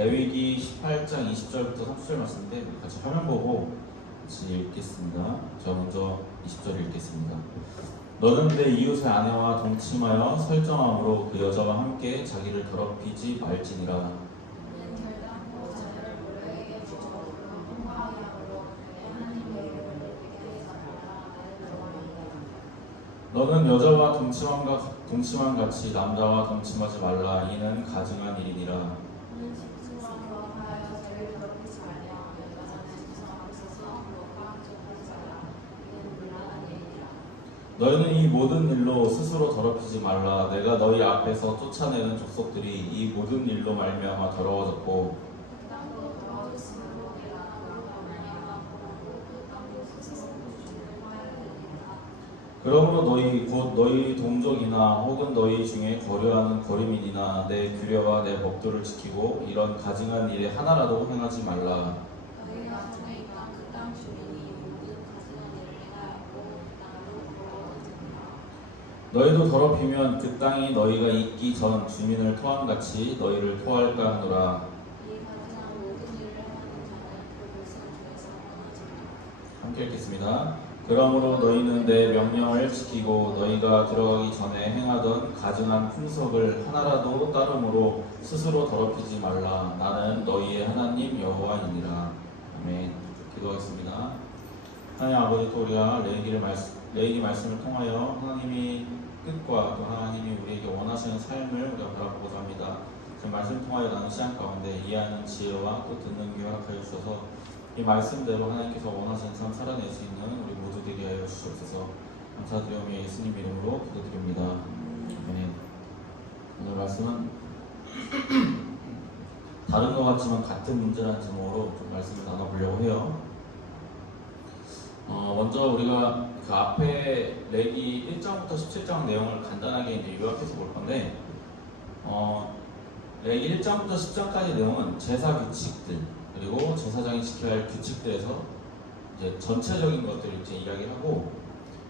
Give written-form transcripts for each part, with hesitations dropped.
레위기 18장 20절부터 30절 말씀인데 같이 화면 보고 같이 읽겠습니다. 저 먼저 20절을 읽겠습니다. 너는 내 이웃의 아내와 동침하여 설정함으로 그 여자와 함께 자기를 더럽히지 말지니라. 너는 여자와 동침함 같이 남자와 동침하지 말라. 이는 가증한 일이니라. 너희는 이 모든 일로 스스로 더럽히지 말라. 내가 너희 앞에서 쫓아내는 족속들이 이 모든 일로 말미암아 더러워졌고 그러므로 너희 곧 너희 동족이나 혹은 너희 중에 거류하는 거류민이나 내 규례와 내 법도를 지키고 이런 가증한 일에 하나라도 행하지 말라. 너희도 더럽히면 그 땅이 너희가 있기 전 주민을 토함같이 너희를 토할까 하노라. 함께 읽겠습니다. 그러므로 너희는 내 명령을 지키고 너희가 들어가기 전에 행하던 가증한 풍속을 하나라도 따름으로 스스로 더럽히지 말라. 나는 너희의 하나님 여호와이니라. 아멘. 기도하겠습니다. 하나님 아버지, 또 우리가 레위기 말씀을 통하여 하나님이 뜻과 또 하나님이 우리에게 원하시는 삶을 우리가 바라보고자 합니다. 지금 말씀을 통하여 나눈 시간 가운데 이해하는 지혜와 또 듣는 귀 허락하여 주셔서 이 말씀대로 하나님께서 원하시는 삶 살아낼 수 있는 우리 모두 되게 하여 주시옵소서. 감사드리오며 예수님 이름으로 기도드립니다. 아멘. 오늘 말씀은 다른 것 같지만 같은 문제라는 제목으로 좀 말씀을 나눠보려고 해요. 먼저 우리가 그 앞에 레기 1장부터 17장 내용을 간단하게 이제 요약해서 볼 건데, 레기 1장부터 10장까지 내용은 제사 규칙들 그리고 제사장이 지켜야 할 규칙들에서 이제 전체적인 것들을 이제 이야기하고,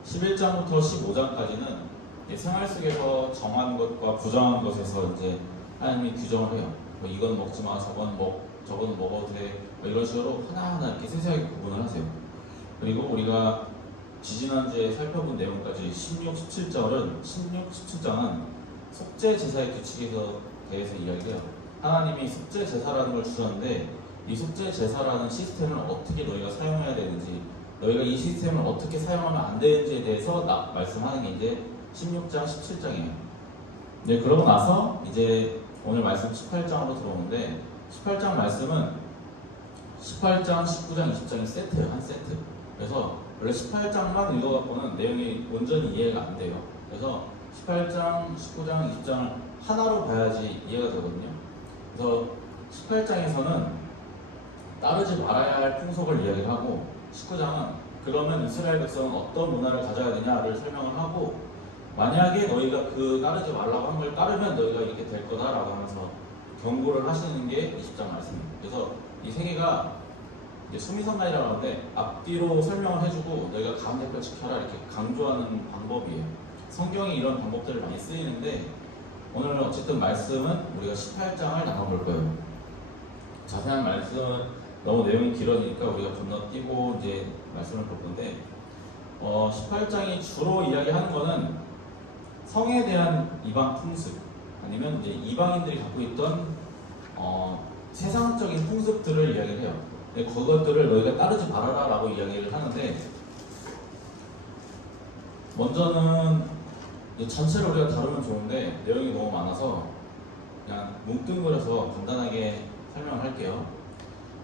11장부터 15장까지는 생활 속에서 정한 것과 부정한 것에서 이제 하나님이 규정을 해요. 뭐 이건 먹지 마, 저건 먹어도 돼, 뭐 이런 식으로 하나하나 이렇게 세세하게 구분을 하세요. 그리고 우리가 지지난주에 살펴본 내용까지 16, 17장은 속죄 제사의 규칙에 대해서 이야기해요. 하나님이 속죄 제사라는 걸 주셨는데 이 속죄 제사라는 시스템을 어떻게 너희가 사용해야 되는지, 너희가 이 시스템을 어떻게 사용하면 안 되는지에 대해서 말씀하는 게 이제 16장, 17장이에요. 네, 그러고 나서 이제 오늘 말씀 18장으로 들어오는데, 18장 말씀은 18장, 19장, 20장이 세트예요. 한 세트. 그래서 원래 18장만 읽어갖고는 내용이 온전히 이해가 안 돼요. 그래서 18장, 19장, 20장을 하나로 봐야지 이해가 되거든요. 그래서 18장에서는 따르지 말아야 할 풍속을 이야기를 하고, 19장은 그러면 이스라엘 백성은 어떤 문화를 가져야 되냐를 설명을 하고, 만약에 너희가 그 따르지 말라고 한 걸 따르면 너희가 이렇게 될 거다라고 하면서 경고를 하시는 게 20장 말씀입니다. 그래서 이 세 개가 수미선란이라고 하는데 앞뒤로 설명을 해주고 너희가 가운데 걸 지켜라 이렇게 강조하는 방법이에요. 성경이 이런 방법들을 많이 쓰이는데, 오늘 어쨌든 말씀은 우리가 18장을 나눠볼 거예요. 자세한 말씀은 너무 내용이 길어지니까 우리가 건너뛰고 이제 말씀을 볼 건데, 18장이 주로 이야기하는 거는 성에 대한 이방 풍습, 아니면 이제 이방인들이 갖고 있던 세상적인 풍습들을 이야기를 해요. 그것들을 너희가 따르지 말아라 라고 이야기를 하는데, 먼저는 전체를 우리가 다루면 좋은데 내용이 너무 많아서 그냥 뭉뚱그려서 간단하게 설명을 할게요.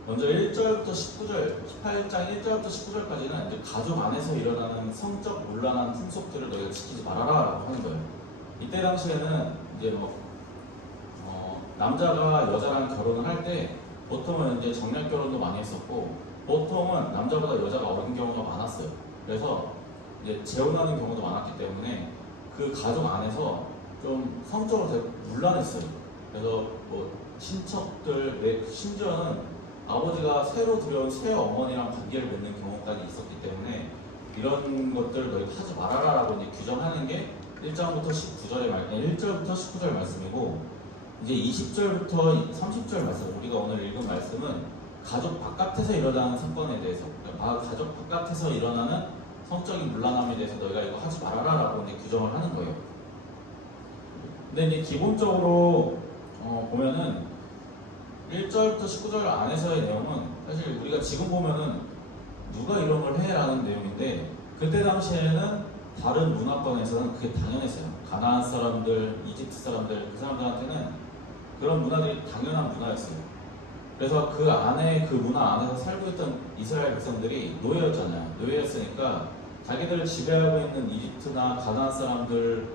먼저 1절부터 19절, 18장 1절부터 19절까지는 이제 가족 안에서 일어나는 성적 문란한 풍속들을 너희가 지키지 말아라 라고 하는 거예요. 이때 당시에는 이제 남자가 여자랑 결혼을 할 때 보통은 이제 정략 결혼도 많이 했었고, 보통은 남자보다 여자가 어린 경우가 많았어요. 그래서 이제 재혼하는 경우도 많았기 때문에 그 가족 안에서 좀 성적으로 되게 문란했어요. 그래서 뭐 친척들, 심지어는 아버지가 새로 들여온 새어머니랑 관계를 맺는 경우까지 있었기 때문에 이런 것들 너희 하지 말아라 라고 이제 규정하는 게 1절부터 19절 말씀이고, 이제 20절부터 30절 말씀, 우리가 오늘 읽은 말씀은 가족 바깥에서 일어나는 사건에 대해서, 그러니까 가족 바깥에서 일어나는 성적인 문란함에 대해서 너희가 이거 하지 말아라 라고 이제 규정을 하는 거예요. 근데 이제 기본적으로 보면은 1절부터 19절 안에서의 내용은 사실 우리가 지금 보면은 누가 이런 걸 해? 라는 내용인데, 그때 당시에는 다른 문화권에서는 그게 당연했어요. 가나안 사람들, 이집트 사람들, 그 사람들한테는 그런 문화들이 당연한 문화였어요. 그래서 그 안에, 그 문화 안에서 살고 있던 이스라엘 백성들이 노예였잖아요. 노예였으니까 자기들을 지배하고 있는 이집트나 가나안 사람들의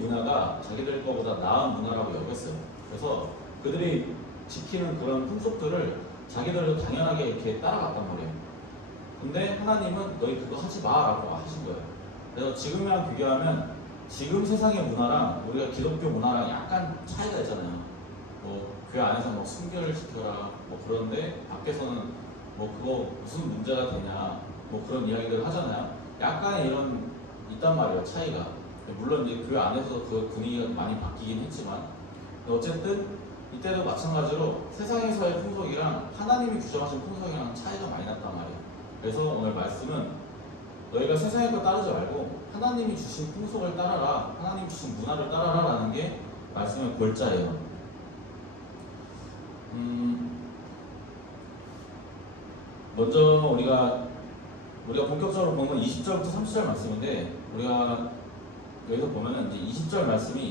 문화가 자기들 거보다 나은 문화라고 여겼어요. 그래서 그들이 지키는 그런 풍속들을 자기들도 당연하게 이렇게 따라갔단 말이에요. 근데 하나님은 너희 그거 하지 마라고 하신 거예요. 그래서 지금이랑 비교하면 지금 세상의 문화랑 우리가 기독교 문화랑 약간 차이가 있잖아요. 뭐 교회 안에서 뭐 순결을 지켜라 뭐 그런데 밖에서는 뭐 그거 무슨 문제가 되냐 뭐 그런 이야기들 하잖아요. 약간 이런 있단 말이에요, 차이가. 물론 이제 교회 안에서 그 분위기가 많이 바뀌긴 했지만, 어쨌든 이때도 마찬가지로 세상에서의 풍속이랑 하나님이 규정하신 풍속이랑 차이가 많이 났단 말이에요. 그래서 오늘 말씀은 너희가 세상의 것 따르지 말고 하나님이 주신 풍속을 따라라, 하나님이 주신 문화를 따라라 라는 게 말씀의 골자예요. 먼저 우리가 본격적으로 보는 건 20절부터 30절 말씀인데, 우리가 여기서 보면은 이제 20절 말씀이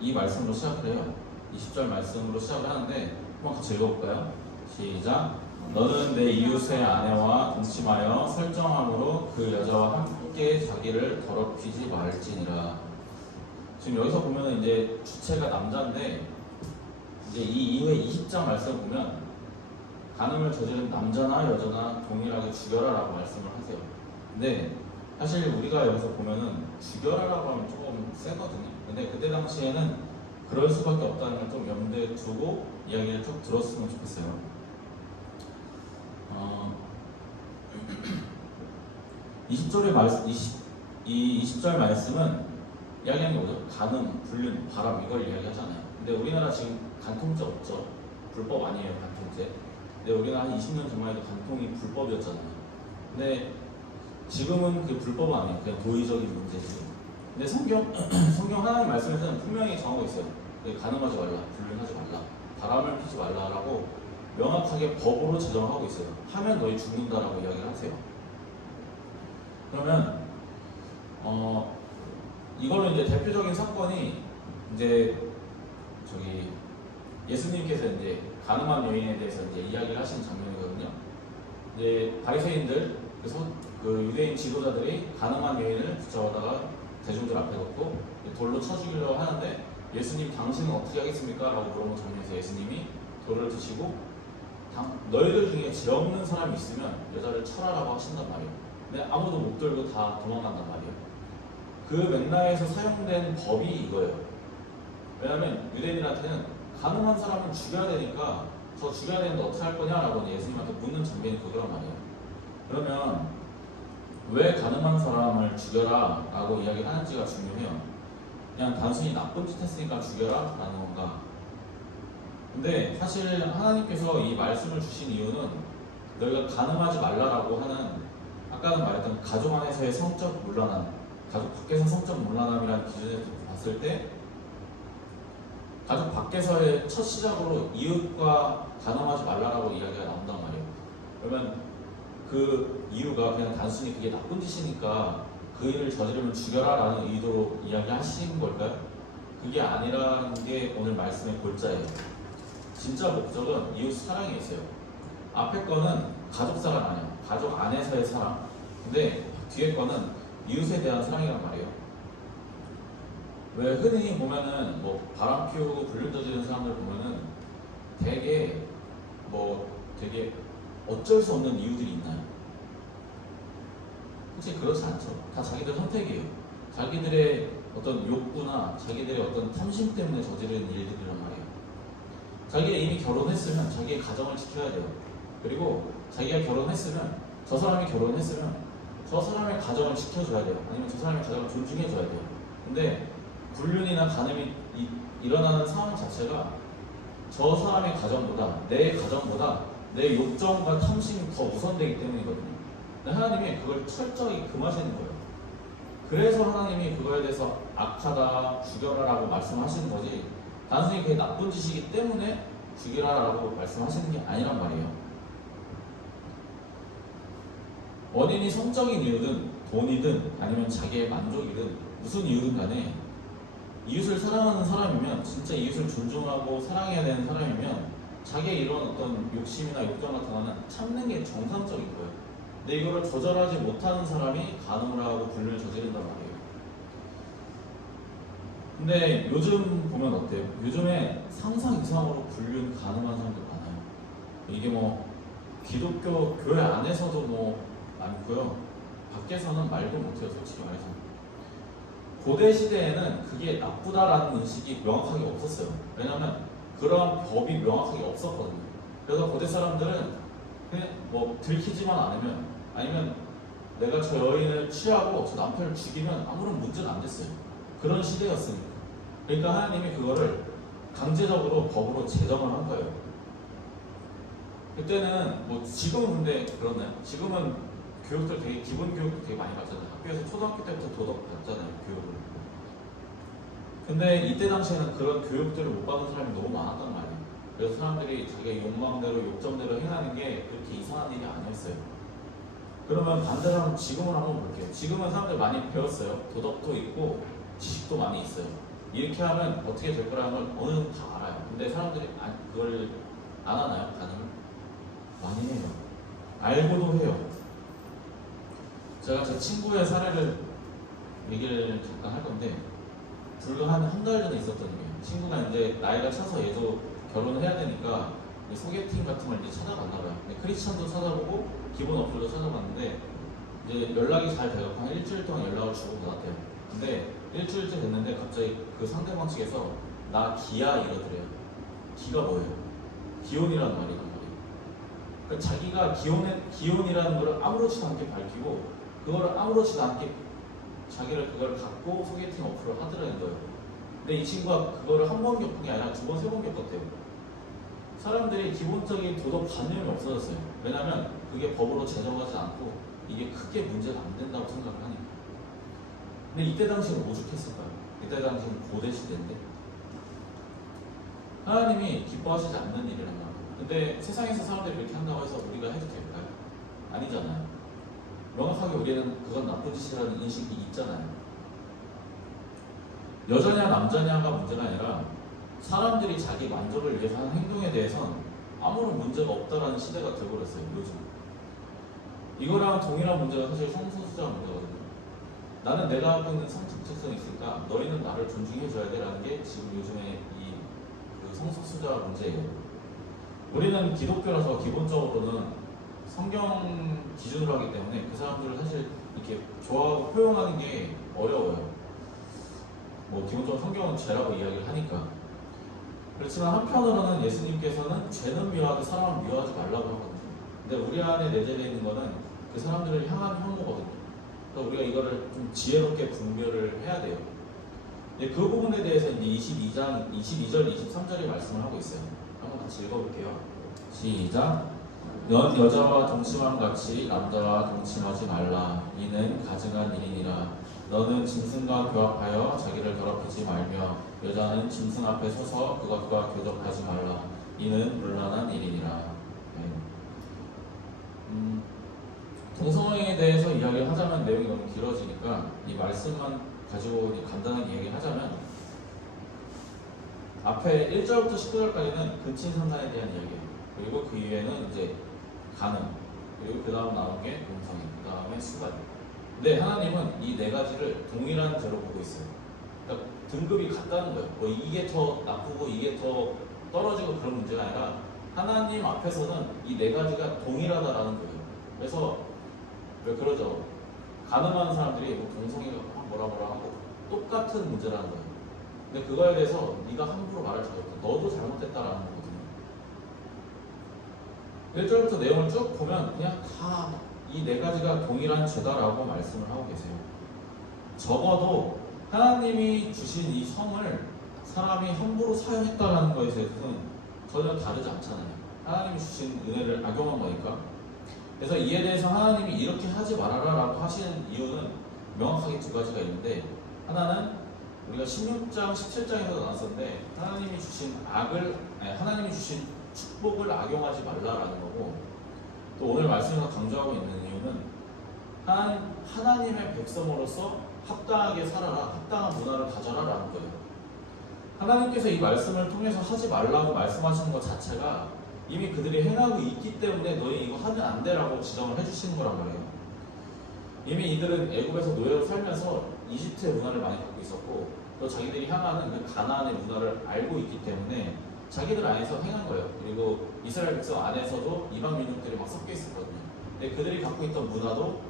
이 말씀으로 시작을 해요. 20절 말씀으로 시작을 하는데 한번 같이 읽어볼까요? 시작. 너는 내 이웃의 아내와 동침하여 설정함으로 그 여자와 함께 자기를 더럽히지 말지니라. 지금 여기서 보면은 이제 주체가 남자인데, 이제 이 이후에 20장 말씀 보면 간음을 저지른 남자나 여자나 동일하게 죽여라라고 말씀을 하세요. 근데 사실 우리가 여기서 보면은 죽여라라고 하면 조금 세거든요. 근데 그때 당시에는 그럴 수밖에 없다는 걸 좀 염두에 두고 이야기를 쭉 들었으면 좋겠어요. 20절 말씀은 이야기하는 게 뭐죠? 간음, 불륜, 바람 이걸 이야기하잖아요. 근데 우리나라 지금 간통죄 없죠? 불법 아니에요, 간통죄. 근데 우리나라 한 20년 전만 해도 간통이 불법이었잖아요. 근데 지금은 그 불법은 아니에요. 그냥 도의적인 문제지. 근데 성경 하나님 말씀에서는 분명히 정하고 있어요. 간음하지 말라, 불륜하지 말라, 바람을 피지 말라라고 명확하게 법으로 제정하고 있어요. 하면 너희 죽는다라고 이야기를 하세요. 그러면 이걸로 이제 대표적인 사건이 이제 예수님께서 이제 간음한 여인에 대해서 이제 이야기를 하시는 장면이거든요. 이제 바리새인들, 그 유대인 지도자들이 간음한 여인을 붙잡아다가 대중들 앞에 놓고 돌로 쳐 죽이려고 하는데, 예수님 당신은 어떻게 하겠습니까? 라고 물어본 장면에서 예수님이 돌을 드시고 너희들 중에 죄 없는 사람이 있으면 여자를 쳐라라고 하신단 말이에요. 근데 아무도 못 들고 다 도망간단 말이에요. 그 맥락에서 사용된 법이 이거예요. 왜냐하면 유대인들한테는 간음한 사람은 죽여야 되니까 저 죽여야 되는데 어떻게 할 거냐라고 예수님한테 묻는 장면이 그거란 말이에요. 그러면 왜 간음한 사람을 죽여라 라고 이야기하는지가 중요해요. 그냥 단순히 나쁜 짓 했으니까 죽여라 라는 건가? 근데 사실 하나님께서 이 말씀을 주신 이유는 너희가 간음하지 말라라고 하는, 아까는 말했던 가족 안에서의 성적 문란함, 가족 밖에서 성적 문란함이라는 기준에서 봤을 때, 가족 밖에서의 첫 시작으로 이웃과 간음하지 말라라고 이야기가 나온단 말이에요. 그러면 그 이유가 그냥 단순히 그게 나쁜 짓이니까 그 일을 저지르면 죽여라 라는 의도로 이야기하신 걸까요? 그게 아니라는 게 오늘 말씀의 골자예요. 진짜 목적은 이웃 사랑에 있어요. 앞에 거는 가족 사랑 아니에요. 가족 안에서의 사랑. 근데 뒤에 거는 이웃에 대한 사랑이란 말이에요. 왜 흔히 보면은 뭐 바람 피우고 불륜 저지르는 사람들 보면은 되게 어쩔 수 없는 이유들이 있나요? 혹시 그렇지 않죠. 다 자기들 선택이에요. 자기들의 어떤 욕구나 자기들의 어떤 탐심 때문에 저지르는 일들이란 말이에요. 자기가 이미 결혼했으면 자기의 가정을 지켜야 돼요. 그리고 자기가 결혼했으면, 저 사람이 결혼했으면 저 사람의 가정을 지켜줘야 돼요. 아니면 저 사람의 가정을 존중해줘야 돼요. 근데 불륜이나 간음이 일어나는 상황 자체가 저 사람의 가정보다 내 욕정과 탐심이 더 우선되기 때문이거든요. 근데 하나님이 그걸 철저히 금하시는 거예요. 그래서 하나님이 그거에 대해서 악하다, 죽여라라고 말씀하시는 거지, 단순히 그게 나쁜 짓이기 때문에 죽이라라고 말씀하시는 게 아니란 말이에요. 원인이 성적인 이유든 돈이든 아니면 자기의 만족이든 무슨 이유든 간에 이웃을 사랑하는 사람이면, 진짜 이웃을 존중하고 사랑해야 되는 사람이면 자기의 이런 어떤 욕심이나 욕정 같은 거는 참는 게 정상적인 거예요. 근데 이거를 조절하지 못하는 사람이 간음을 하고 불륜을 저지른단 말이에요. 근데 요즘 보면 어때요? 요즘에 상상 이상으로 불륜 가능한 사람들 많아요. 이게 뭐 기독교 교회 안에서도 뭐 많고요, 밖에서는 말도 못해요. 솔직히 말해서 고대 시대에는 그게 나쁘다라는 인식이 명확하게 없었어요. 왜냐면 그런 법이 명확하게 없었거든요. 그래서 고대 사람들은 그냥 뭐 들키지만 않으면, 아니면 내가 저 여인을 취하고 저 남편을 죽이면 아무런 문제는 안 됐어요. 그런 시대였으니까. 그러니까 하나님이 그거를 강제적으로 법으로 제정을 한 거예요. 그때는 뭐, 지금은 근데 그러나요? 지금은 교육들 되게, 기본 교육도 되게 많이 받잖아요. 학교에서 초등학교 때부터 도덕 받잖아요, 교육을. 근데 이때 당시에는 그런 교육들을 못 받은 사람이 너무 많았단 말이에요. 그래서 사람들이 자기의 욕망대로, 욕정대로 행하는 게 그렇게 이상한 일이 아니었어요. 그러면 반대로 하면 지금을 한번 볼게요. 지금은 사람들 많이 배웠어요. 도덕도 있고 지식도 많이 있어요. 이렇게 하면 어떻게 될 거라는 걸 어느 정도 다 알아요. 근데 사람들이 그걸 안 하나요? 가능을? 많이 해요. 알고도 해요. 제가 제 친구의 사례를 얘기를 잠깐 할 건데, 불과 한 달 전에 있었던 일이에요. 친구가 이제 나이가 차서 얘도 결혼을 해야 되니까 소개팅 같은 걸 이제 찾아봤나 봐요. 크리스천도 찾아보고 기본 어플도 찾아봤는데, 이제 연락이 잘 돼서 한 일주일 동안 연락을 주고받았대요. 근데 일주일째 됐는데 갑자기 그 상대방 측에서 나 기야 이러더래요. 기가 뭐예요? 기혼이라는 말이란 말이에요. 그러니까 자기가 기혼이라는 걸 아무렇지도 않게 밝히고, 그거를 아무렇지도 않게 자기를 그걸 갖고 소개팅 어플을 하더라는 거예요. 근데 이 친구가 그거를 한 번 겪은 게 아니라 두 번, 세 번 겪었대요. 사람들이 기본적인 도덕 관념이 없어졌어요. 왜냐면 그게 법으로 제정하지 않고 이게 크게 문제가 안 된다고 생각을 하니까. 근데 이때 당시는 오죽했을까요? 이때 당시는 고대 시대인데 하나님이 기뻐하시지 않는 일이란 말이에요. 근데 세상에서 사람들이 그렇게 한다고 해서 우리가 해도 될까요? 아니잖아요. 명확하게 우리는 그건 나쁜 짓이라는 인식이 있잖아요. 여자냐 남자냐가 문제가 아니라 사람들이 자기 만족을 위해서 하는 행동에 대해서는 아무런 문제가 없다라는 시대가 되어버렸어요, 요즘. 이거랑 동일한 문제가 사실 성소수자 문제거든요. 나는 내가 갖고 있는 성 정체성이 있으니까 너희는 나를 존중해줘야 돼라는 게 지금 요즘의 그 성소수자 문제예요. 우리는 기독교라서 기본적으로는 성경 기준으로 하기 때문에 그 사람들을 사실 이렇게 좋아하고 포용하는 게 어려워요. 뭐 기본적으로 성경은 죄라고 이야기를 하니까. 그렇지만 한편으로는 예수님께서는 죄는 미워하되 사람은 미워하지 말라고 하거든요. 근데 우리 안에 내재되어 있는 거는 그 사람들을 향한 혐오거든요. 그래서 우리가 이거를 좀 지혜롭게 분별을 해야 돼요. 그 부분에 대해서 이제 22장 22절 23절이 말씀을 하고 있어요. 한번 같이 읽어볼게요. 시작. 넌 여자와 동침함 같이 남자와 동침하지 말라. 이는 가증한 일이니라. 너는 짐승과 교합하여 자기를 더럽히지 말며 여자는 짐승 앞에 서서 그것과 교접하지 말라. 이는 문란한 일이니라. 네. 동성애에 대해서 이야기를 하자면 내용이 너무 길어지니까 이 말씀만 가지고 간단하게 이야기를 하자면, 앞에 1절부터 19절까지는 근친상간에 대한 이야기예요. 그리고 그 이후에는 이제 간음, 그리고 그 다음 나온 게 동성애, 그 다음에 수발. 근데 하나님은 이 네 가지를 동일한 죄로 보고 있어요. 그러니까 등급이 같다는 거예요. 뭐 이게 더 나쁘고 이게 더 떨어지고 그런 문제가 아니라 하나님 앞에서는 이 네 가지가 동일하다라는 거예요. 그래서 왜 그러죠? 가늠하는 사람들이 뭐 동성애가 뭐라 하고 똑같은 문제라는 거예요. 근데 그거에 대해서 네가 함부로 말할 수가 없다. 너도 잘못됐다라는 거거든요. 1절부터 내용을 쭉 보면 그냥 다 이 네 가지가 동일한 죄다라고 말씀을 하고 계세요. 적어도 하나님이 주신 이 성을 사람이 함부로 사용했다라는 것에 대해서는 전혀 다르지 않잖아요. 하나님이 주신 은혜를 악용한 거니까. 그래서 이에 대해서 하나님이 이렇게 하지 말아라 라고 하시는 이유는 명확하게 두 가지가 있는데, 하나는 우리가 16장, 17장에서 나눴었는데 하나님이 주신 축복을 악용하지 말라라는 거고, 또 오늘 말씀에서 강조하고 있는 이유는 하나님의 백성으로서 합당하게 살아라, 합당한 문화를 가져라라는 거예요. 하나님께서 이 말씀을 통해서 하지 말라고 말씀하시는 것 자체가 이미 그들이 행하고 있기 때문에 너희 이거 하면 안 돼라고 지정을 해주시는 거란 말이에요. 이미 이들은 애굽에서 노예로 살면서 이집트의 문화를 많이 갖고 있었고, 또 자기들이 향하는 그 가나안의 문화를 알고 있기 때문에 자기들 안에서 행한 거예요. 그리고 이스라엘 백성 안에서도 이방 민족들이 막 섞여 있었거든요. 근데 그들이 갖고 있던 문화도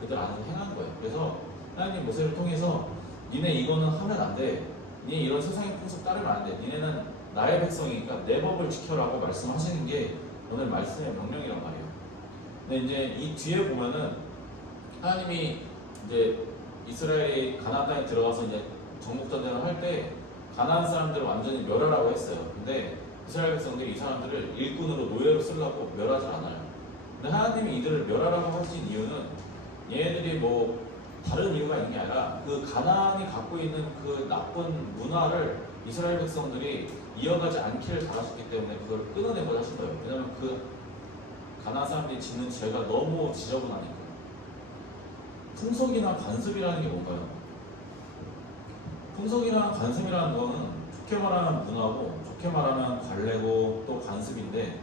그들 안에서 행한 거예요. 그래서 하나님 모세를 통해서 니네 이거는 하면 안 돼, 니네 이런 세상의 풍습 따르면 안 돼, 니네는 나의 백성이니까 내 법을 지켜라고 말씀하시는 게 오늘 말씀의 명령이란 말이에요. 근데 이제 이 뒤에 보면은 하나님이 이제 이스라엘이 가나안 땅에 들어가서 이제 정복 전쟁을 할 때 가나안 사람들을 완전히 멸하라고 했어요. 근데 이스라엘 백성들이 이 사람들을 일꾼으로 노예로 쓰려고 멸하지 않아요. 근데 하나님이 이들을 멸하라고 하신 이유는 얘네들이 뭐 다른 이유가 있는 게 아니라 그 가나안이 갖고 있는 그 나쁜 문화를 이스라엘 백성들이 이어가지 않기를 바라셨기 때문에 그걸 끊어내고자 하신 거예요. 왜냐하면 그 가나안 사람들이 짓는 죄가 너무 지저분하니까. 풍속이나 관습이라는 게 뭔가요? 풍속이나 관습이라는 거는 좋게 말하면 문화고, 좋게 말하면 관례고, 또 관습인데,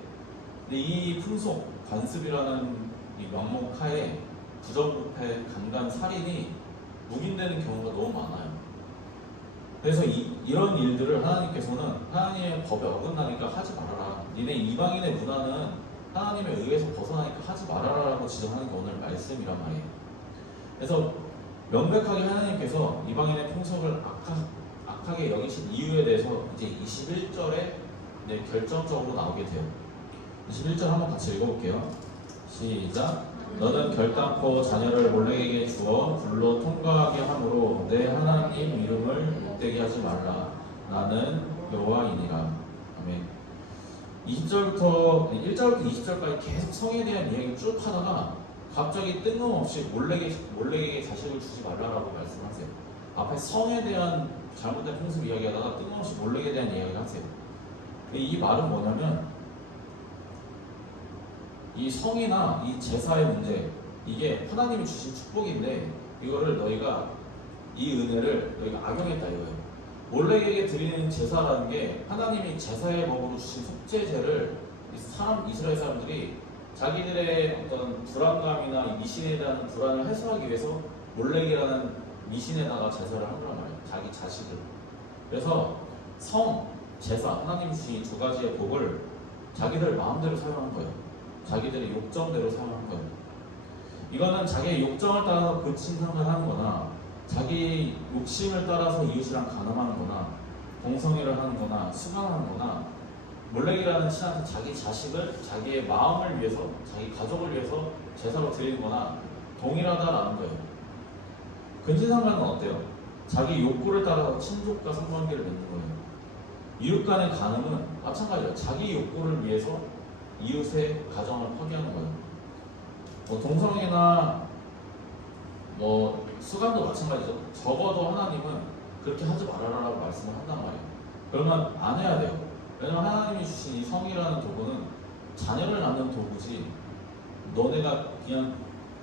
근데 이 풍속, 관습이라는 이 명목하에 부정부패, 강간, 살인이 묵인되는 경우가 너무 많아요. 그래서 이런 일들을 하나님께서는 하나님의 법에 어긋나니까 하지 말아라, 니네 이방인의 문화는 하나님의 의에서 벗어나니까 하지 말아라라고 지정하는 게 오늘 말씀이란 말이에요. 그래서 명백하게 하나님께서 이방인의 풍속을 악하게 여기신 이유에 대해서 이제 21절에 결정적으로 나오게 돼요. 21절 한번 같이 읽어볼게요. 시작. 너는 결단코 자녀를 몰렉에게 주어 불로 통과하게 함으로 내 하나님 이름을 못되게 하지 말라. 나는 여호와이니라. 아멘. 20절부터 1절부터 20절까지 계속 성에 대한 이야기를 쭉 하다가 갑자기 뜬금없이 몰렉에게 자식을 주지 말라라고 말씀하세요. 앞에 성에 대한 잘못된 풍습 이야기하다가 뜬금없이 몰렉에 대한 이야기를 하세요. 이 말은 뭐냐면 이 성이나 이 제사의 문제, 이게 하나님이 주신 축복인데 이거를 너희가 이 은혜를 너희가 악용했다 이거예요. 몰렉에게 드리는 제사라는 게 하나님이 제사의 법으로 주신 속죄제를 이스라엘 사람들이 자기들의 어떤 불안감이나 미신에 대한 불안을 해소하기 위해서 몰렉이라는 미신에다가 제사를 한 거란 말이에요. 자기 자식을. 그래서 성, 제사, 하나님 주신 이 두 가지의 복을 자기들 마음대로 사용한 거예요. 자기들의 욕정대로 사용한 거예요. 이거는 자기의 욕정을 따라서 그친 생활하는 거나 자기 욕심을 따라서 이웃이랑 간음하는 거나 공성회를 하는 거나 수강하는 거나 몰렉이라는 신한테 자기 자식을 자기의 마음을 위해서, 자기 가족을 위해서 제사로 드리는 거나 동일하다라는 거예요. 근친상간은 어때요? 자기 욕구를 따라서 친족과 성관계를 맺는 거예요. 이웃 간의 간음은 마찬가지예요. 자기 욕구를 위해서 이웃의 가정을 파괴하는 거예요. 동성애나 수간도 마찬가지죠. 적어도 하나님은 그렇게 하지 말아라라고 말씀을 한단 말이에요. 그러면 안 해야 돼요. 왜냐면 하나님이 주신 이 성이라는 도구는 자녀를 낳는 도구지 너네가 그냥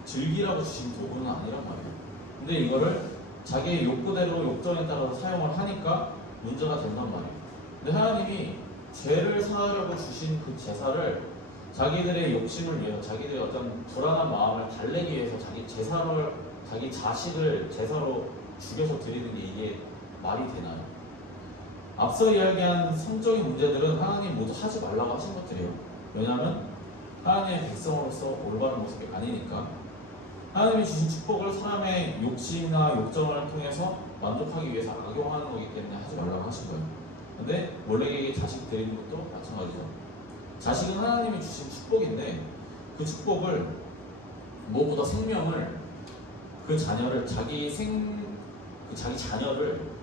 즐기라고 주신 도구는 아니란 말이에요. 근데 이거를 자기의 욕구대로 욕정에 따라서 사용을 하니까 문제가 된단 말이에요. 근데 하나님이 죄를 사하려고 주신 그 제사를 자기들의 욕심을 위해서, 자기들의 어떤 불안한 마음을 달래기 위해서 자기 자식을 제사로 죽여서 드리는 게 이게 말이 되나요? 앞서 이야기한 성적인 문제들은 하나님 모두 하지 말라고 하신 것들이에요. 왜냐하면 하나님의 백성으로서 올바른 모습이 아니니까. 하나님이 주신 축복을 사람의 욕심이나 욕정을 통해서 만족하기 위해서 악용하는 거기 때문에 하지 말라고 하신 거예요. 근데 몰렉에게 자식 드리는 것도 마찬가지죠. 자식은 하나님이 주신 축복인데 그 축복을 무엇보다 생명을, 그 자녀를, 자기 자녀를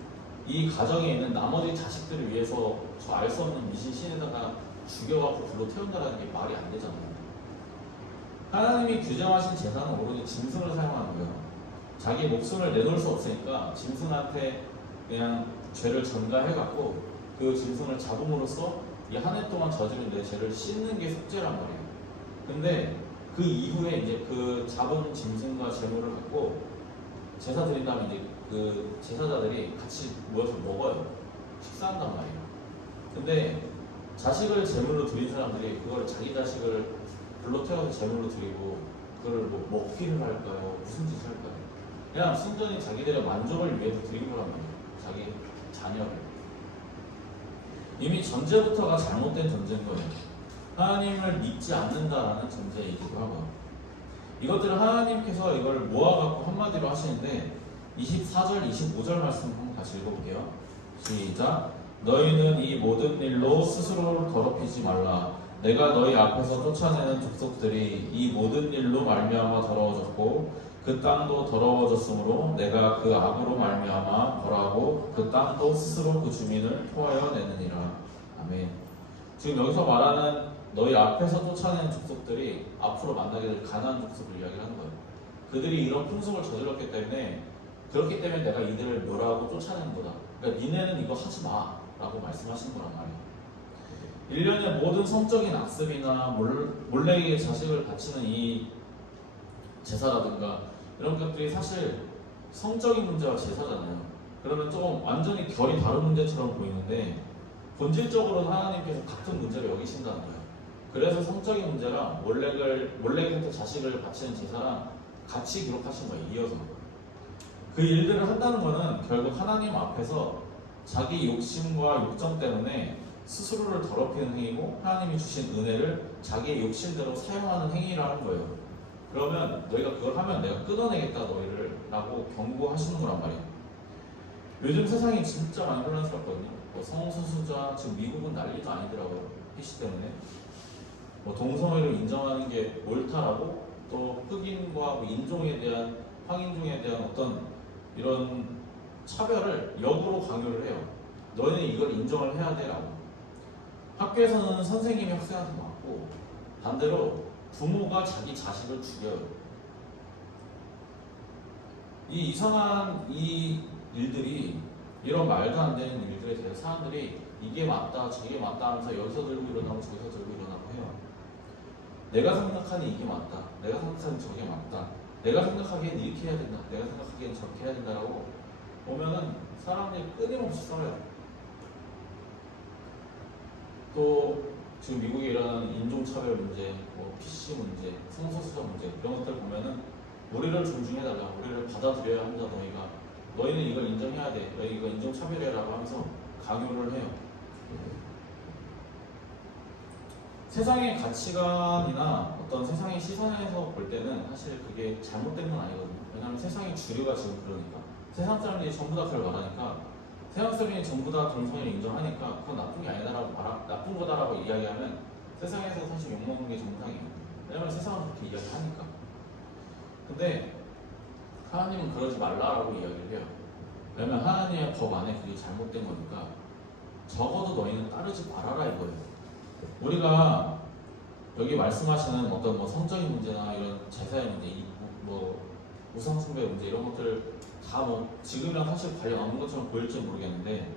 이 가정에 있는 나머지 자식들을 위해서 저 알 수 없는 미신 신에다가 죽여갖고 불로 태운다는 게 말이 안 되잖아요. 하나님이 규정하신 재산은 오로지 짐승을 사용하는 거예요. 자기 목숨을 내놓을 수 없으니까 짐승한테 그냥 죄를 전가해갖고 그 짐승을 잡음으로써 이 한 해 동안 저지른 내 죄를 씻는 게 속죄란 말이에요. 근데 그 이후에 이제 그 잡은 짐승과 재물을 갖고 제사 드린 다음에 이제 그 제사자들이 같이 모여서 먹어요. 식사한단 말이에요. 근데 자식을 제물로 드린 사람들이 그걸 자기 자식을 불로 태워서 제물로 드리고 그걸 뭐 먹기를 할까요? 무슨 짓을 할까요? 그냥 순전히 자기들의 만족을 위해서 드린 거란 말이에요. 자기 자녀를. 이미 전제부터가 잘못된 전제인 거예요. 하나님을 믿지 않는다라는 전제이기도 하고요. 이것들을 하나님께서 이걸 모아갖고 한마디로 하시는데 24절, 25절 말씀 한번 같이 읽어볼게요. 시작. 너희는 이 모든 일로 스스로를 더럽히지 말라. 내가 너희 앞에서 쫓아내는 족속들이 이 모든 일로 말미암아 더러워졌고 그 땅도 더러워졌으므로 내가 그 악으로 말미암아 벌하고 그 땅도 스스로 그 주민을 토하여 내느니라. 아멘. 지금 여기서 말하는 너희 앞에서 쫓아내는 족속들이 앞으로 만나게 될 가나안 족속을 이야기하는 거예요. 그들이 이런 풍속을 저질렀기 때문에 그렇기 때문에 내가 이들을 멸하고 쫓아내는 거다. 그러니까 니네는 이거 하지 마 라고 말씀하신 거란 말이에요. 일련의 모든 성적인 악습이나 몰래에게 자식을 바치는 이 제사라든가 이런 것들이 사실 성적인 문제와 제사잖아요. 그러면 조금 완전히 결이 다른 문제처럼 보이는데 본질적으로는 하나님께서 같은 문제를 여기신다는 거예요. 그래서 성적인 문제랑 몰래한테 자식을 바치는 제사랑 같이 기록하신 거예요. 이어서 그 일들을 한다는 거는 결국 하나님 앞에서 자기 욕심과 욕정 때문에 스스로를 더럽히는 행위고 하나님이 주신 은혜를 자기의 욕심대로 사용하는 행위라는 거예요. 그러면 너희가 그걸 하면 내가 끊어내겠다 너희를 라고 경고하시는 거란 말이에요. 요즘 세상이 진짜 많이 혼란스럽거든요. 뭐 성소수자, 지금 미국은 난리도 아니더라고요. PC 때문에 뭐 동성애를 인정하는 게 옳다라고 또 흑인과 뭐 인종에 대한 황인종에 대한 어떤 이런 차별을 역으로 강요를 해요. 너희는 이걸 인정을 해야 돼 라고. 학교에서는 선생님이 학생한테 맞고 반대로 부모가 자기 자식을 죽여요. 이 이상한 이 일들이 이런 말도 안 되는 일들에 대해서 사람들이 이게 맞다 저게 맞다 하면서 여기서 들고 일어나고 저기서 들고 일어나고 해요. 내가 생각하니 이게 맞다. 내가 생각하니 저게 맞다. 내가 생각하기엔 이렇게 해야 된다. 내가 생각하기엔 저렇게 해야 된다라고 보면은 사람들이 끊임없이 싸워요. 또 지금 미국에 일어나는 인종차별 문제, 뭐 PC 문제, 성소수자 문제 이런 것들 보면은 우리를 존중해달라, 우리를 받아들여야 한다. 너희는 이걸 인정해야 돼. 너희 이거 인종차별이라고 하면서 강요를 해요. 세상의 가치관이나 어떤 세상의 시선에서 볼 때는 사실 그게 잘못된 건 아니거든요. 왜냐하면 세상의 주류가 지금 그러니까 세상 사람들이 전부 다 그걸 말하니까 세상 사람들이 전부 다 동성애를 인정하니까 그건 나쁜 게 아니다라고 나쁜 거다라고 이야기하면 세상에서 사실 욕먹는 게 정상이에요. 왜냐하면 세상은 그렇게 이야기하니까. 근데 하나님은 그러지 말라라고 이야기를 해요. 왜냐하면 하나님의 법 안에 그게 잘못된 거니까 적어도 너희는 따르지 말아라 이거예요. 우리가 여기 말씀하시는 어떤 뭐 성적인 문제나 이런 제사의 문제, 뭐 우상숭배 문제 이런 것들 다 뭐 지금이랑 사실 관련 없는 것처럼 보일지 모르겠는데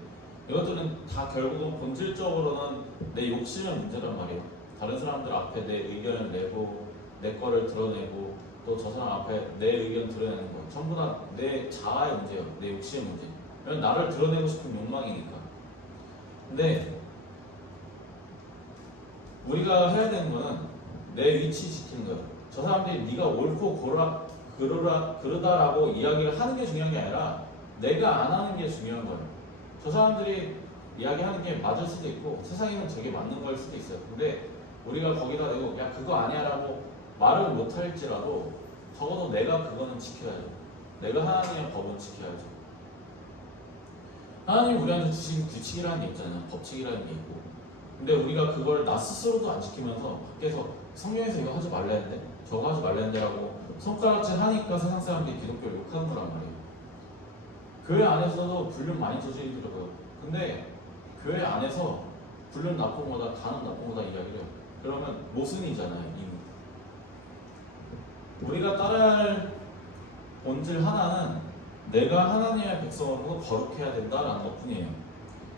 이것들은 다 결국은 본질적으로는 내 욕심의 문제란 말이에요. 다른 사람들 앞에 내 의견을 내고 내 거를 드러내고 또 저 사람 앞에 내 의견 드러내는 거 전부 다 내 자아의 문제예요. 내 욕심의 문제. 왜냐면 나를 드러내고 싶은 욕망이니까. 근데 우리가 해야 되는 거는 내 위치 지키는 거예요. 저 사람들이 네가 옳고 그러다라고 이야기를 하는 게 중요한 게 아니라 내가 안 하는 게 중요한 거예요. 저 사람들이 이야기하는 게 맞을 수도 있고 세상에는 저게 맞는 거일 수도 있어요. 근데 우리가 거기다 대고 야 그거 아니야 라고 말을 못할지라도 적어도 내가 그거는 지켜야죠. 내가 하나님의 법은 지켜야죠. 하나님 우리한테 주신 규칙이라는 게 있잖아요. 법칙이라는 게 있고. 근데 우리가 그걸 나 스스로도 안 지키면서 밖에서 성경에서 이거 하지 말랬는데 저거 하지 말랬는데 라고 손가락질 하니까 세상 사람들이 기독교를 욕하는 거란 말이에요. 교회 안에서도 불륜 많이 저지르더라고요. 근데 교회 안에서 불륜 나쁜 거다, 간음 나쁜 거다 이야기를 해요. 그러면 모순이잖아요, 이미. 우리가 따라야 할 본질 하나는 내가 하나님의 백성으로 거룩해야 된다라는 것 뿐이에요.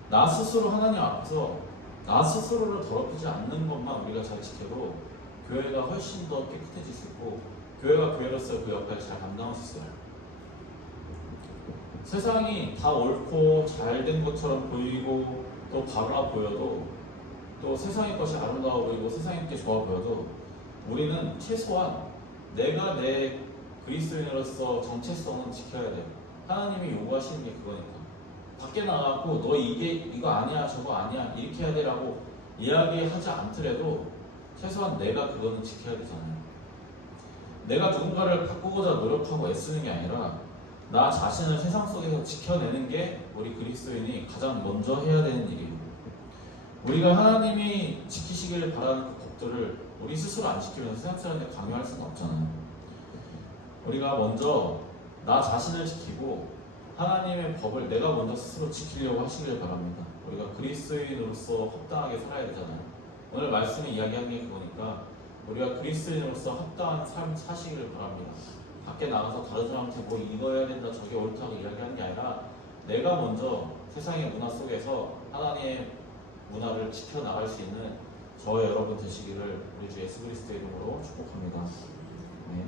나 스스로 하나님 앞에서 나 스스로를 더럽히지 않는 것만 우리가 잘 지켜도 교회가 훨씬 더 깨끗해질 수 있고 교회가 교회로서 그 역할을 잘 감당할 수 있어요. 세상이 다 옳고 잘된 것처럼 보이고 또 바라 보여도 또 세상의 것이 아름다워 보이고 세상의 게 좋아 보여도 우리는 최소한 내가 내 그리스도인으로서 정체성은 지켜야 돼요. 하나님이 요구하시는 게 그거니까. 밖에 나가고 너 이거 아니야 저거 아니야 이렇게 해야 되라고 이야기하지 않더라도 최소한 내가 그거는 지켜야 되잖아요. 내가 누군가를 바꾸고자 노력하고 애쓰는 게 아니라 나 자신을 세상 속에서 지켜내는 게 우리 그리스도인이 가장 먼저 해야 되는 일이에요. 우리가 하나님이 지키시길 바라는 그 법들을 우리 스스로 안 지키면서 세상 사람한테 강요할 수는 없잖아요. 우리가 먼저 나 자신을 지키고 하나님의 법을 내가 먼저 스스로 지키려고 하시길 바랍니다. 우리가 그리스도인으로서 합당하게 살아야 되잖아요. 오늘 말씀에 이야기하는 게 그거니까 우리가 그리스도인으로서 합당한 삶 사시기를 바랍니다. 밖에 나가서 다른 사람한테 뭐 이거 해야 된다 저게 옳다고 이야기하는 게 아니라 내가 먼저 세상의 문화 속에서 하나님의 문화를 지켜나갈 수 있는 저와 여러분 되시기를 우리 주 예수 그리스도의 이름으로 축복합니다. 네.